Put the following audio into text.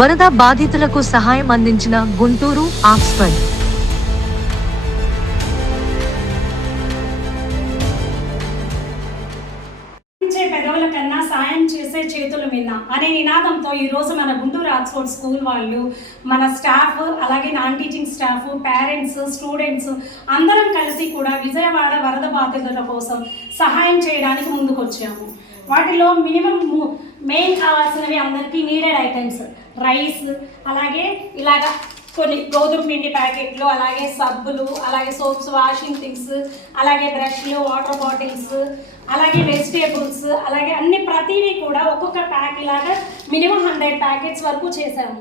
వరద బాధితులకు సహాయం అందించిన గుంటూరు ఆక్స్ఫర్డ్. పెదవుల కన్నా సాయం చేసే చేతుల మీద అనే నినాదంతో ఈరోజు మన గుంటూరు ఆక్స్ఫర్డ్ స్కూల్ వాళ్ళు, మన స్టాఫ్, అలాగే non teaching staff, parents, students అందరం కలిసి కూడా విజయవాడ వరద బాధితుల కోసం సహాయం చేయడానికి ముందుకొచ్చాము. వాటిలో మినిమం మెయిన్ కావాల్సినవి అందరికీ నీడెడ్ ఐటమ్స్, రైస్, అలాగే ఇలాగా కొన్ని గోధుమ పిండి ప్యాకెట్లు, అలాగే సబ్బులు, అలాగే సోప్స్, వాషింగ్ థింగ్స్, అలాగే బ్రష్లు, వాటర్ బాటిల్స్, అలాగే వెజిటేబుల్స్, అలాగే ప్రతిదీ కూడా ఒక్కొక్క ప్యాక్ ఇలాగా మినిమం 100 ప్యాకెట్స్ వరకు చేసాము.